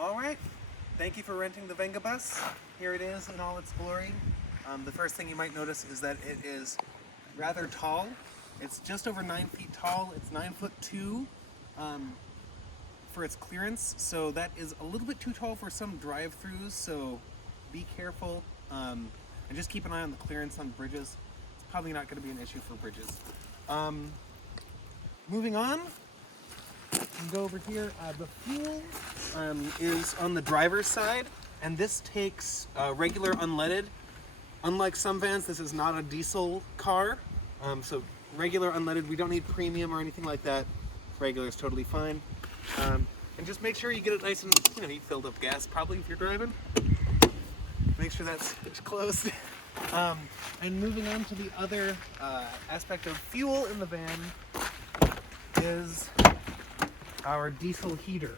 All right, thank you for renting the Vengabus. Here it is in all its glory. The first thing you might notice is that it is rather tall. It's just over 9 feet tall. It's 9'2" for its clearance, so that is a little bit too tall for some drive-throughs. So be careful and just keep an eye on the clearance on bridges. It's probably not going to be an issue for bridges. Moving on. And go over here. The fuel is on the driver's side, and this takes regular unleaded. Unlike some vans, this is not a diesel car, so regular unleaded. We don't need premium or anything like that. Regular is totally fine. And just make sure you get it nice and, you filled up gas probably if you're driving. Make sure that's closed. And moving on to the other aspect of fuel in the van is our diesel heater.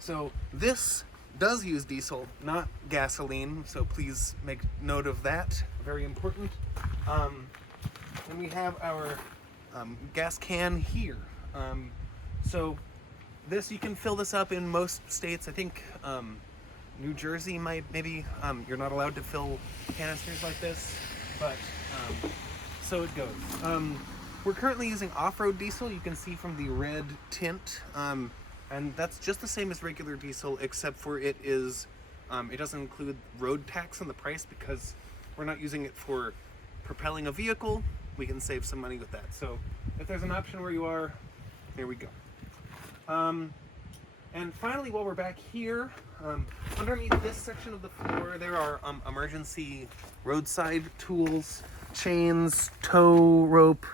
So this does use diesel, not gasoline, so please make note of that. Very important. And we have our gas can here. So this, you can fill this up in most states. I think New Jersey maybe you're not allowed to fill canisters like this, but so it goes. We're currently using off-road diesel. You can see from the red tint, and that's just the same as regular diesel, except for it doesn't include road tax in the price because we're not using it for propelling a vehicle. We can save some money with that. So if there's an option where you are, there we go. And finally, while we're back here, underneath this section of the floor, there are emergency roadside tools, chains, tow rope,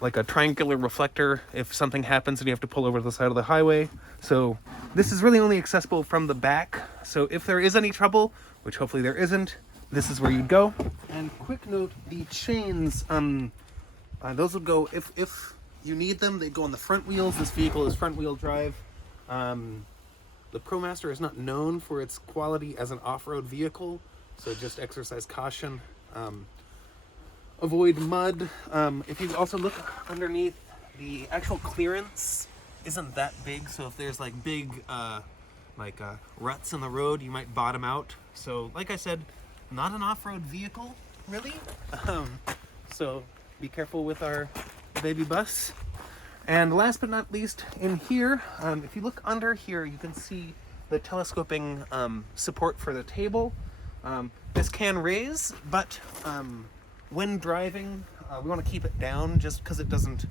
like a triangular reflector if something happens and you have to pull over to the side of the highway. So this is really only accessible from the back. So if there is any trouble, which hopefully there isn't, this is where you'd go. And quick note, the chains, those would go, if you need them, they go on the front wheels. This vehicle is front wheel drive. The ProMaster is not known for its quality as an off-road vehicle, so just exercise caution. Avoid mud. If you also look underneath, the actual clearance isn't that big, so if there's like big ruts in the road, you might bottom out. So like I said, not an off-road vehicle really. So be careful with our baby bus. And last but not least, in here, if you look under here, you can see the telescoping support for the table. This can raise, but when driving, we want to keep it down just because it doesn't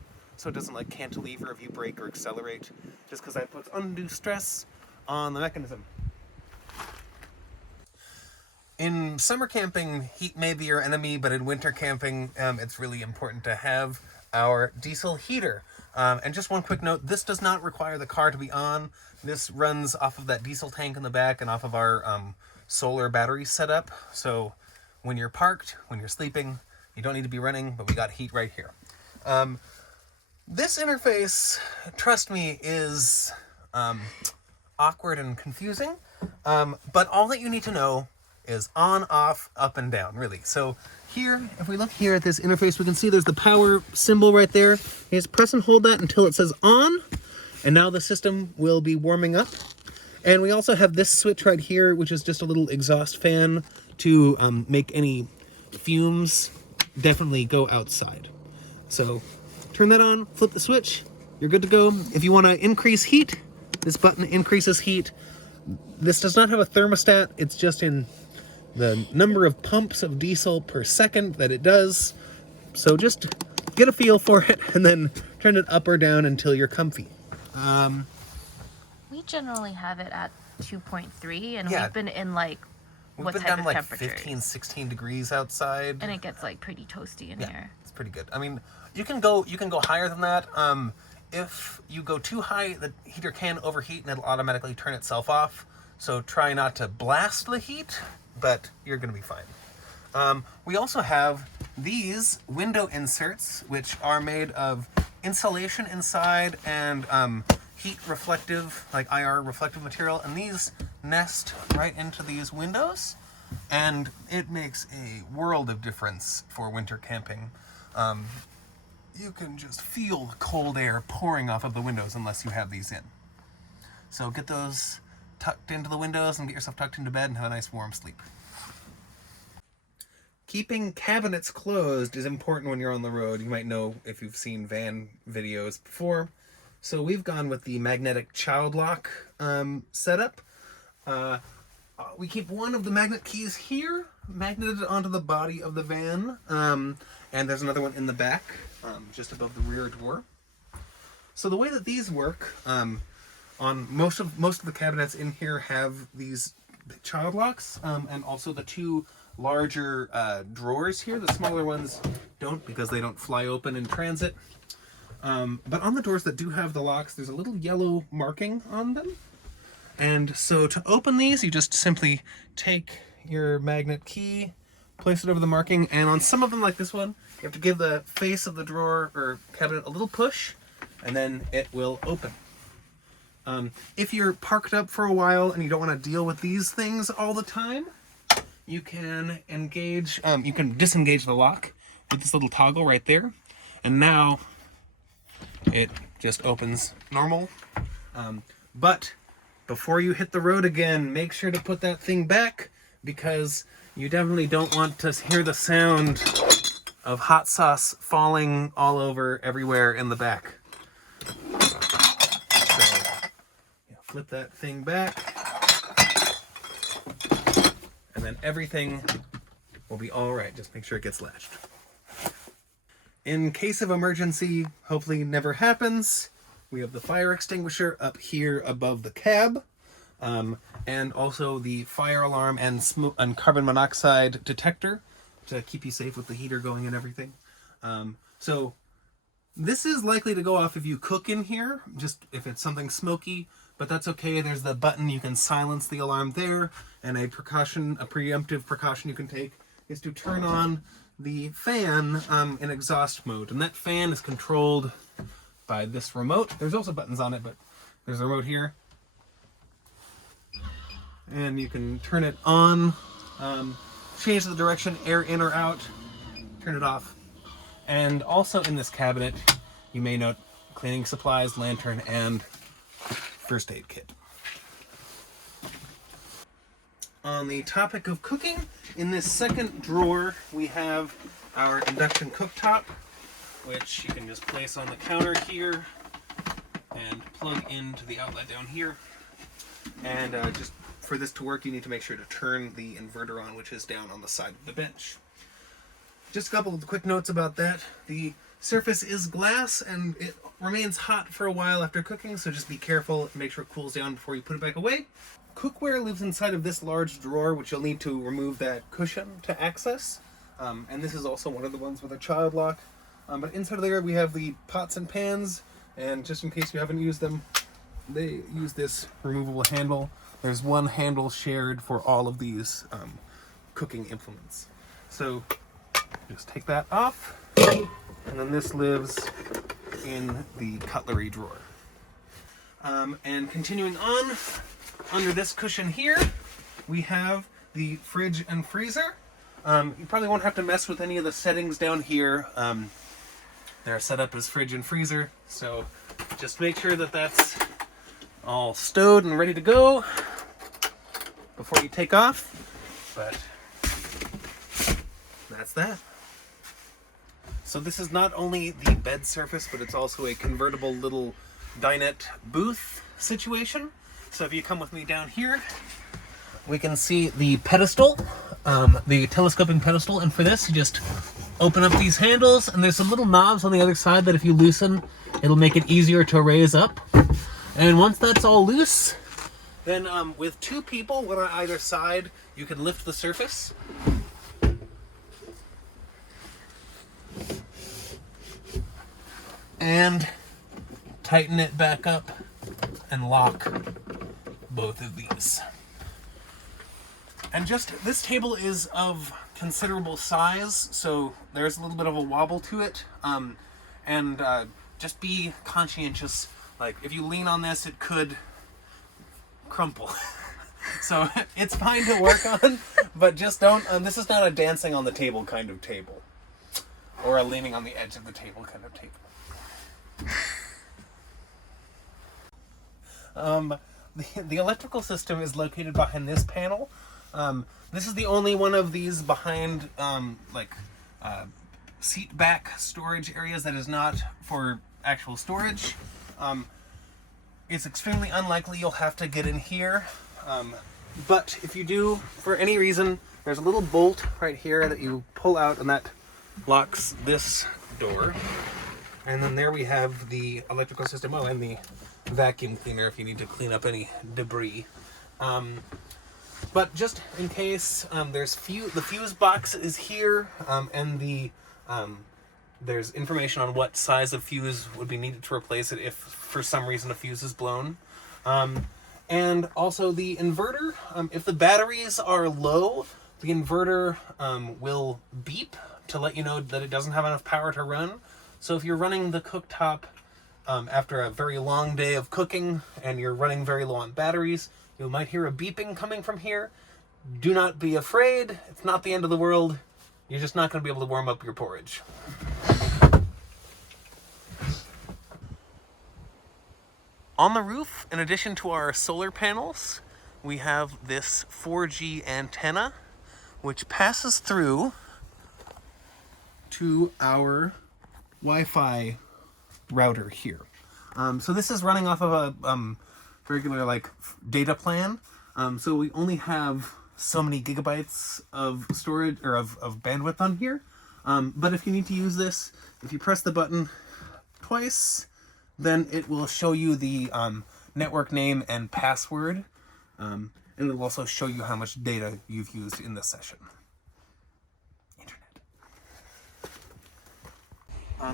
like cantilever if you brake or accelerate, just because that puts undue stress on the mechanism. In summer camping, heat may be your enemy, but in winter camping, it's really important to have our diesel heater. And just one quick note, this does not require the car to be on. This runs off of that diesel tank in the back and off of our solar battery setup. So when you're parked, when you're sleeping, you don't need to be running, but we got heat right here. This interface, trust me, is awkward and confusing, but all that you need to know is on, off, up, and down, really. So here, if we look here at this interface, we can see there's the power symbol right there. You just press and hold that until it says on, and now the system will be warming up. And we also have this switch right here, which is just a little exhaust fan to make any fumes definitely go outside. So turn that on, flip the switch, you're good to go. If you want to increase heat, this button increases heat. This does not have a thermostat, it's just in the number of pumps of diesel per second that it does. So just get a feel for it and then turn it up or down until you're comfy. We generally have it at 2.3 and Yeah. We've been in like We've what been type down of like temperatures? 15, 16 degrees outside. And it gets like pretty toasty in here. It's pretty good. I mean, you can go higher than that. If you go too high, the heater can overheat and it'll automatically turn itself off. So try not to blast the heat, but you're going to be fine. We also have these window inserts, which are made of insulation inside and heat reflective, like IR reflective material, and these nest right into these windows, and it makes a world of difference for winter camping. You can just feel the cold air pouring off of the windows unless you have these in. So get those tucked into the windows and get yourself tucked into bed and have a nice warm sleep. Keeping cabinets closed is important when you're on the road. You might know if you've seen van videos before. So we've gone with the magnetic child lock setup. We keep one of the magnet keys here, magneted onto the body of the van, and there's another one in the back, just above the rear door. So the way that these work, on most of the cabinets in here have these child locks, and also the two larger drawers here. The smaller ones don't, because they don't fly open in transit. But on the doors that do have the locks, there's a little yellow marking on them. And so to open these, you just simply take your magnet key, place it over the marking, and on some of them, like this one, you have to give the face of the drawer or cabinet a little push, and then it will open. If you're parked up for a while and you don't want to deal with these things all the time, you can disengage the lock with this little toggle right there, and now it just opens normal. But before you hit the road again, make sure to put that thing back, because you definitely don't want to hear the sound of hot sauce falling all over everywhere in the back. So, flip that thing back, and then everything will be all right. Just make sure it gets latched. In case of emergency, hopefully never happens, we have the fire extinguisher up here above the cab, and also the fire alarm and carbon monoxide detector to keep you safe with the heater going and everything. So this is likely to go off if you cook in here, just if it's something smoky, but that's okay. There's the button, you can silence the alarm there, and a preemptive precaution you can take is to turn on the fan in exhaust mode, and that fan is controlled by this remote. There's also buttons on it, but there's a remote here, and you can turn it on, change the direction, air in or out, turn it off. And also in this cabinet, you may note cleaning supplies, lantern, and first aid kit. On the topic of cooking, in this second drawer, we have our induction cooktop, which you can just place on the counter here and plug into the outlet down here. And just for this to work, you need to make sure to turn the inverter on, which is down on the side of the bench. Just a couple of quick notes about that. The surface is glass and it remains hot for a while after cooking, so just be careful and make sure it cools down before you put it back away. Cookware lives inside of this large drawer, which you'll need to remove that cushion to access. And this is also one of the ones with a child lock. But inside of there we have the pots and pans, and just in case you haven't used them, they use this removable handle. There's one handle shared for all of these cooking implements. So just take that off, and then this lives in the cutlery drawer. And continuing on, under this cushion here, we have the fridge and freezer. You probably won't have to mess with any of the settings down here. They're set up as fridge and freezer, so just make sure that that's all stowed and ready to go before you take off. But that's that. So this is not only the bed surface, but it's also a convertible little dinette booth situation. So if you come with me down here, we can see the pedestal, the telescoping pedestal, and for this you just open up these handles, and there's some little knobs on the other side that if you loosen, it'll make it easier to raise up. And once that's all loose, then with two people, one on either side, you can lift the surface. And tighten it back up and lock both of these. And just, this table is of considerable size, so there's a little bit of a wobble to it. Just be conscientious. Like, if you lean on this, it could crumple. So it's fine to work on, but just don't, this is not a dancing on the table kind of table. Or a leaning on the edge of the table kind of table. the electrical system is located behind this panel. This is the only one of these behind seat back storage areas that is not for actual storage. It's extremely unlikely you'll have to get in here. But if you do, for any reason, there's a little bolt right here that you pull out and that locks this door. And then there we have the electrical system. Oh, and the vacuum cleaner if you need to clean up any debris. But just in case, the fuse box is here, and there's information on what size of fuse would be needed to replace it if for some reason a fuse is blown. And also the inverter, if the batteries are low, the inverter will beep to let you know that it doesn't have enough power to run. So if you're running the cooktop after a very long day of cooking and you're running very low on batteries, you might hear a beeping coming from here. Do not be afraid. It's not the end of the world. You're just not going to be able to warm up your porridge. On the roof, in addition to our solar panels, we have this 4G antenna, which passes through to our Wi-Fi router here. So this is running off of a regular data plan. So we only have so many gigabytes of storage or of bandwidth on here. But if you need to use this, if you press the button twice, then it will show you the network name and password. And it will also show you how much data you've used in this session.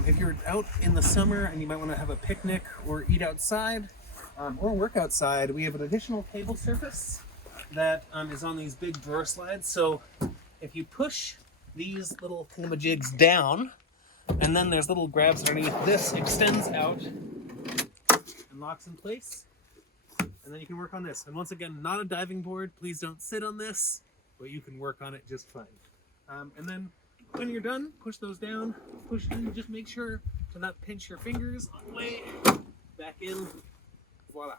If you're out in the summer and you might want to have a picnic or eat outside or work outside, we have an additional table surface that is on these big drawer slides. So if you push these little thingamajigs down, and then there's little grabs underneath, this extends out and locks in place. And then you can work on this. And once again, not a diving board. Please don't sit on this, but you can work on it just fine. And then when you're done, push those down, push in, just make sure to not pinch your fingers on the way back in. Voila.